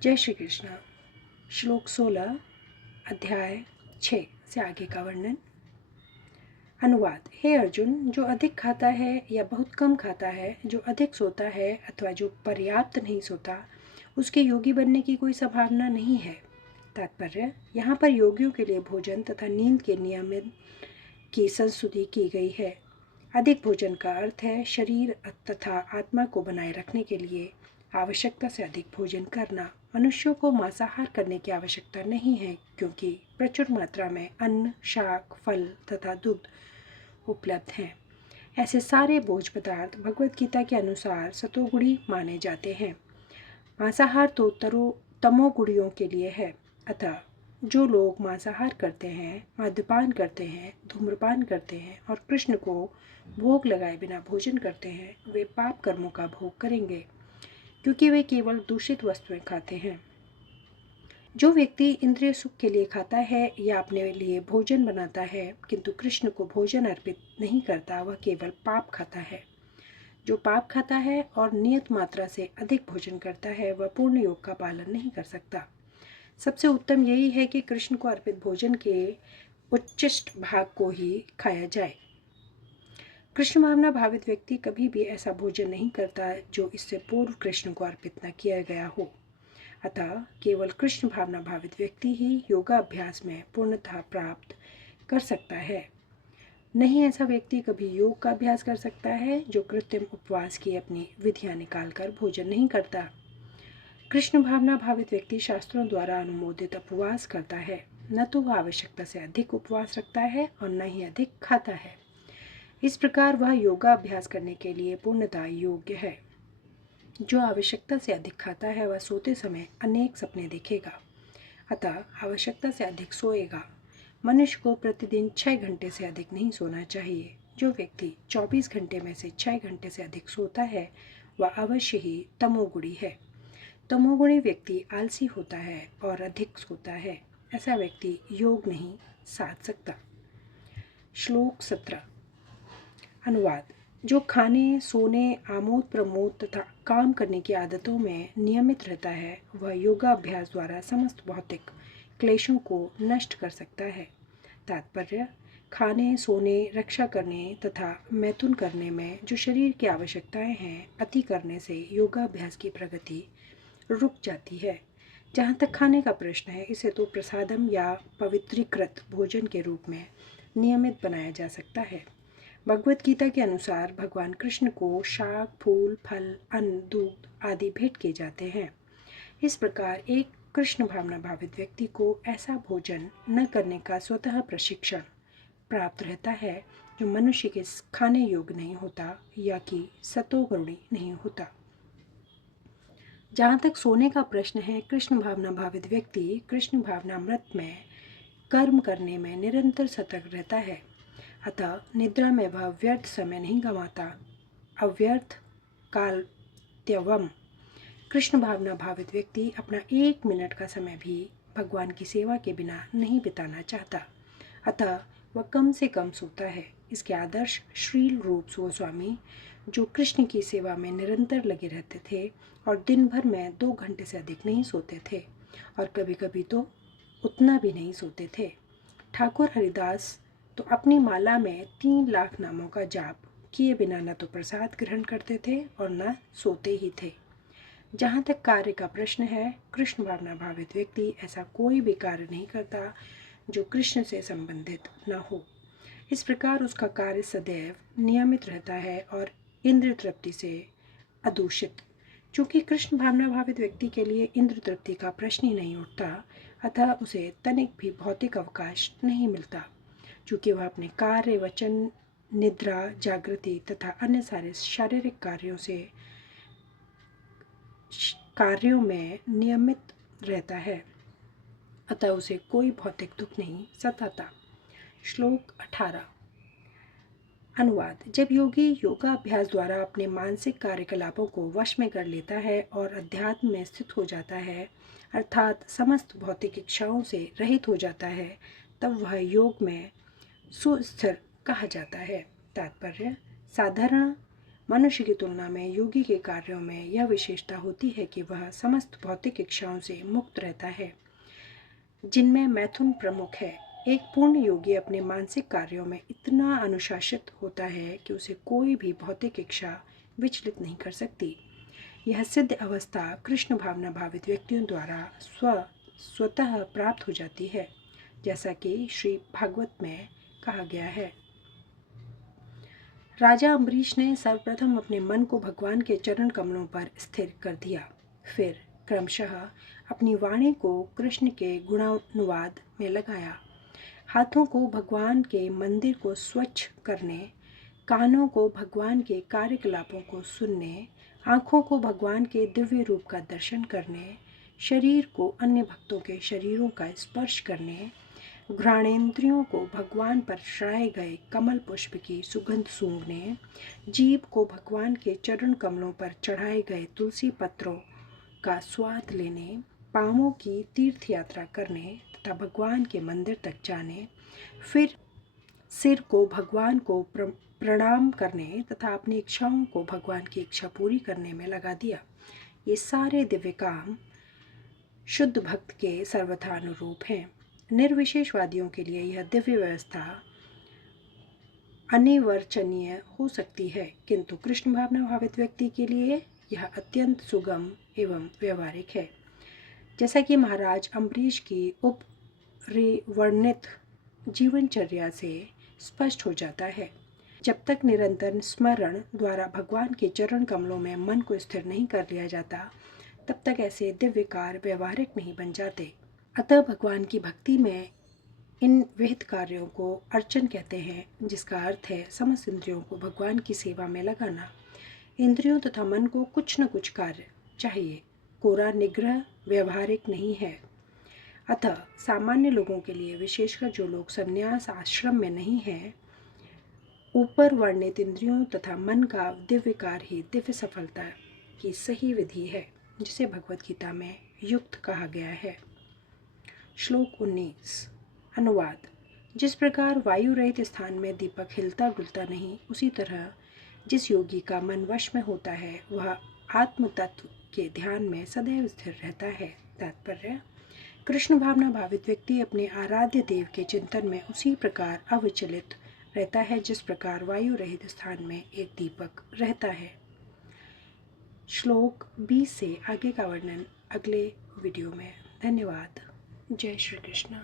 जय श्री कृष्ण। श्लोक 16 अध्याय 6 से आगे का वर्णन। अनुवाद। हे अर्जुन, जो अधिक खाता है या बहुत कम खाता है, जो अधिक सोता है अथवा जो पर्याप्त नहीं सोता, उसके योगी बनने की कोई संभावना नहीं है। तात्पर्य: यहाँ पर योगियों के लिए भोजन तथा नींद के नियमन की संस्तुति की गई है। अधिक भोजन का अर्थ है शरीर तथा आत्मा को बनाए रखने के लिए आवश्यकता से अधिक भोजन करना। मनुष्यों को मांसाहार करने की आवश्यकता नहीं है, क्योंकि प्रचुर मात्रा में अन्न, शाक, फल तथा दूध उपलब्ध हैं। ऐसे सारे भोज्य पदार्थ भगवत गीता के अनुसार सतोगुणी माने जाते हैं। मांसाहार तो तमोगुणियों के लिए है। अतः जो लोग मांसाहार करते हैं, मद्यपान करते हैं, धूम्रपान करते हैं और कृष्ण को भोग लगाए बिना भोजन करते हैं, वे पाप कर्मों का भोग करेंगे, क्योंकि वे केवल दूषित वस्तुएं खाते हैं। जो व्यक्ति इंद्रिय सुख के लिए खाता है या अपने लिए भोजन बनाता है किंतु कृष्ण को भोजन अर्पित नहीं करता, वह केवल पाप खाता है। जो पाप खाता है और नियत मात्रा से अधिक भोजन करता है, वह पूर्ण योग का पालन नहीं कर सकता। सबसे उत्तम यही है कि कृष्ण को अर्पित भोजन के उच्चिष्ट भाग को ही खाया जाए। कृष्ण भावना भावित व्यक्ति कभी भी ऐसा भोजन नहीं करता जो इससे पूर्व कृष्ण को अर्पित न किया गया हो। अतः केवल कृष्ण भावना भावित व्यक्ति ही योगाभ्यास में पूर्णता प्राप्त कर सकता है। नहीं ऐसा व्यक्ति कभी योग का अभ्यास कर सकता है जो कृत्रिम उपवास की अपनी विधियां निकालकर भोजन नहीं करता। कृष्ण भावना भावित व्यक्ति शास्त्रों द्वारा अनुमोदित उपवास करता है, न तो वह आवश्यकता से अधिक उपवास रखता है और न ही अधिक खाता है। इस प्रकार वह योगाभ्यास करने के लिए पूर्णतः योग्य है। जो आवश्यकता से अधिक खाता है, वह सोते समय अनेक सपने देखेगा, अतः आवश्यकता से अधिक सोएगा। मनुष्य को प्रतिदिन 6 घंटे से अधिक नहीं सोना चाहिए। जो व्यक्ति 24 घंटे में से 6 घंटे से अधिक सोता है, वह अवश्य ही तमोगुणी है। तमोगुणी व्यक्ति आलसी होता है और अधिक सोता है। ऐसा व्यक्ति योग नहीं साध सकता। श्लोक 17 अनुवाद। जो खाने, सोने, आमोद प्रमोद तथा काम करने की आदतों में नियमित रहता है, वह योगाभ्यास द्वारा समस्त भौतिक क्लेशों को नष्ट कर सकता है। तात्पर्य: खाने, सोने, रक्षा करने तथा मैथुन करने में जो शरीर की आवश्यकताएं हैं, अति करने से योगाभ्यास की प्रगति रुक जाती है। जहाँ तक खाने का प्रश्न है, इसे तो प्रसादम या पवित्रीकृत भोजन के रूप में नियमित बनाया जा सकता है। भगवत गीता के अनुसार भगवान कृष्ण को शाक, फूल, फल, अन्न, दूध आदि भेंट किए जाते हैं। इस प्रकार एक कृष्ण भावना भावित व्यक्ति को ऐसा भोजन न करने का स्वतः प्रशिक्षण प्राप्त रहता है जो मनुष्य के खाने योग्य नहीं होता या कि सतोगुणी नहीं होता। जहाँ तक सोने का प्रश्न है, कृष्ण भावना भावित व्यक्ति कृष्ण भावनामृत में कर्म करने में निरंतर सतर्क रहता है। अतः निद्रा में वह व्यर्थ समय नहीं गंवाता। अव्यर्थ काल त्यवम। कृष्ण भावना भावित व्यक्ति अपना 1 मिनट का समय भी भगवान की सेवा के बिना नहीं बिताना चाहता। अतः वह कम से कम सोता है। इसके आदर्श श्रील रूप गोस्वामी, जो कृष्ण की सेवा में निरंतर लगे रहते थे और दिन भर में 2 घंटे से अधिक नहीं सोते थे और कभी कभी तो उतना भी नहीं सोते थे। ठाकुर हरिदास तो अपनी माला में 3 लाख नामों का जाप किए बिना न तो प्रसाद ग्रहण करते थे और न सोते ही थे। जहाँ तक कार्य का प्रश्न है, कृष्ण भावना भावित व्यक्ति ऐसा कोई भी कार्य नहीं करता जो कृष्ण से संबंधित न हो। इस प्रकार उसका कार्य सदैव नियमित रहता है और इंद्रिय तृप्ति से अदूषित। चूँकि कृष्ण भावना भावित व्यक्ति के लिए इंद्र तृप्ति का प्रश्न ही नहीं उठता, अतः उसे तनिक भी भौतिक अवकाश नहीं मिलता। चूँकि वह अपने कार्य, वचन, निद्रा, जागृति तथा अन्य सारे शारीरिक कार्यों में नियमित रहता है, अतः उसे कोई भौतिक दुख नहीं सताता। श्लोक 18 अनुवाद। जब योगी योगाभ्यास द्वारा अपने मानसिक कार्यकलापों को वश में कर लेता है और अध्यात्म में स्थित हो जाता है, अर्थात समस्त भौतिक इच्छाओं से रहित हो जाता है, तब वह योग में सुस्थिर कहा जाता है। तात्पर्य: साधारण मनुष्य की तुलना में योगी के कार्यों में यह विशेषता होती है कि वह समस्त भौतिक इच्छाओं से मुक्त रहता है, जिनमें मैथुन प्रमुख है। एक पूर्ण योगी अपने मानसिक कार्यों में इतना अनुशासित होता है कि उसे कोई भी भौतिक इच्छा विचलित नहीं कर सकती। यह सिद्ध अवस्था कृष्ण भावना भावित व्यक्तियों द्वारा स्वतः प्राप्त हो जाती है, जैसा कि श्री भागवत में कहा गया है। राजा अम्बरीश ने सर्वप्रथम अपने मन को भगवान के चरण कमलों पर स्थिर कर दिया, फिर क्रमशः अपनी वाणी को कृष्ण के गुणानुवाद में लगाया। हाथों को भगवान के मंदिर को स्वच्छ करने, कानों को भगवान के कार्यकलापों को सुनने, आँखों को भगवान के दिव्य रूप का दर्शन करने, शरीर को अन्य भक्तों के शरीरों का स्पर्श करने, घ्राणेन्द्रियों को भगवान पर चढ़ाए गए कमल पुष्प की सुगंध सूंघने, जीभ को भगवान के चरण कमलों पर चढ़ाए गए तुलसी पत्रों का स्वाद लेने, पांवों की तीर्थ यात्रा करने तथा भगवान के मंदिर तक जाने, फिर सिर को भगवान को प्रणाम करने तथा अपनी इच्छाओं को भगवान की इच्छा पूरी करने में लगा दिया। ये सारे दिव्य काम शुद्ध भक्त के सर्वथा अनुरूप हैं। निर्विशेषवादियों के लिए यह दिव्य व्यवस्था अनिर्वचनीय हो सकती है, किंतु कृष्ण भावना भावित व्यक्ति के लिए यह अत्यंत सुगम एवं व्यवहारिक है। जैसा कि महाराज अम्बरीश की वर्णित जीवनचर्या से स्पष्ट हो जाता है, जब तक निरंतर स्मरण द्वारा भगवान के चरण कमलों में मन को स्थिर नहीं कर लिया जाता, तब तक ऐसे दिव्य कार्य व्यवहारिक नहीं बन जाते। अतः भगवान की भक्ति में इन विहित कार्यों को अर्चन कहते हैं, जिसका अर्थ है समस्त इंद्रियों को भगवान की सेवा में लगाना। इंद्रियों तथा मन को कुछ न कुछ कार्य चाहिए, कोरा निग्रह व्यवहारिक नहीं है। अतः सामान्य लोगों के लिए, विशेषकर जो लोग संन्यास आश्रम में नहीं हैं, ऊपर वर्णित इंद्रियों तथा मन का दिव्य कार्य ही दिव्य सफलता की सही विधि है, जिसे भगवत गीता में युक्त कहा गया है। श्लोक 19 अनुवाद। जिस प्रकार वायु रहित स्थान में दीपक हिलता डुलता नहीं, उसी तरह जिस योगी का मन वश में होता है वह आत्म तत्व के ध्यान में सदैव स्थिर रहता है। तात्पर्य: कृष्ण भावना भावित व्यक्ति अपने आराध्य देव के चिंतन में उसी प्रकार अविचलित रहता है जिस प्रकार वायु रहित स्थान में एक दीपक रहता है। श्लोक 20 से आगे का वर्णन अगले वीडियो में। धन्यवाद। जय श्री कृष्ण।